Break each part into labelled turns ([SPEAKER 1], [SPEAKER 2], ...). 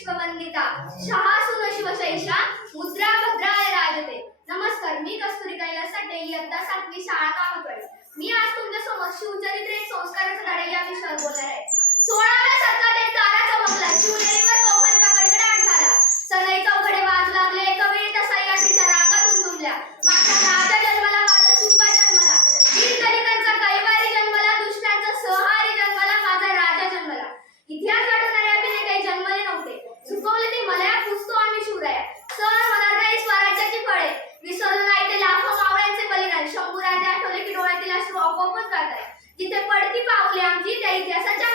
[SPEAKER 1] विश्ववंदिता। शहा सुनशिवशैषा मुद्रा भद्राय राजते। नमस्कार मी कस्तुरी कैलासाठे इयत्ता सातवी शाळा कामकडे मी आज तुमच्यासमोर शिवचरित्र एक संस्काराचा धडा या विषयावर बोलणार आहे. सोळाव्या शतकात एक तारा चमकला शिवनेरी आपोआपच जात आहे जिथे पडती पावली आमची त्या इतिहासाच्या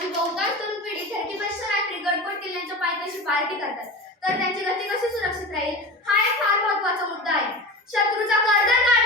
[SPEAKER 1] आजी बहुतांश तरुण पिढी थर्टी फर्स्ट रात्री गडपट किल्ल्यांच्या पायथ्याशी पार्टी करतात? तर त्यांची गती कशी सुरक्षित राहील? हा एक फार महत्त्वाचा मुद्दा आहे. शत्रूचा कर्दळ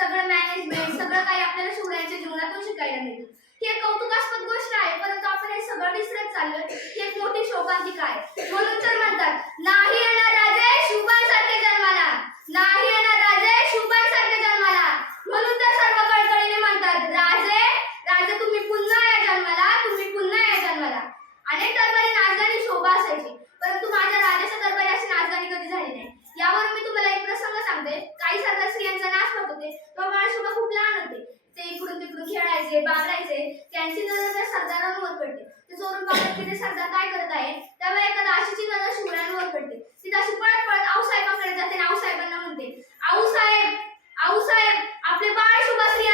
[SPEAKER 1] सगळं मॅनेजमेंट सगळं काही आपल्याला शिवण्याच्या जीवनातून शिकायला मिळतं. ही एक कौतुकास्पद गोष्ट आहे परंतु आपण हे सगळं विसरत चाललोय. ही एक मोठी शोकांतिका आहे. म्हणून तर शिवरायांवर पडते. ते चोरून पाहतात की ते सरदार काय करत आहे त्यामुळे एखादा आशीची नजर शिवरायांवर पडते. ती अशी पळत पळत आऊसाहेबांकडे जाते आणि आऊसाहेबांना म्हणते आऊसाहेब आऊसाहेब आपले बाळ शुभाश्री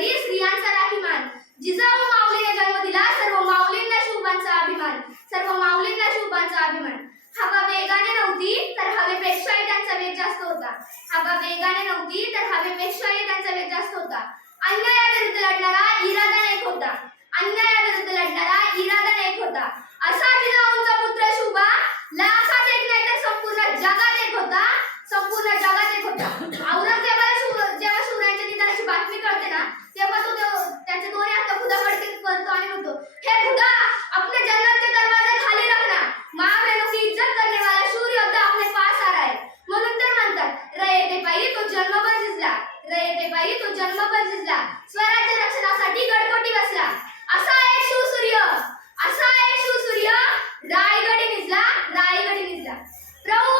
[SPEAKER 1] शरीर स्त्रियांचा राखीमान जिजाऊ माऊलीने जन्म दिला सर्व माऊलींना शुभांचा अभिमान सर्व माऊलींना शुभांचा अभिमान. हवा वेगाने नव्हती तर हवेपेक्षाही त्यांचा वेग जास्त होता. हवा वेगाने नव्हती तर हवेपेक्षाही त्यांचा वेग जास्त होता. अन्यायाविरुद्ध लढणारा इरादा एक घेऊन जन्म बदलला रक्षणासाठी गडकोटी बसला. असा आहे शिवसूर्य असा आहे शिवसूर्य रायगडी निजला रायगडी निजला. प्रभू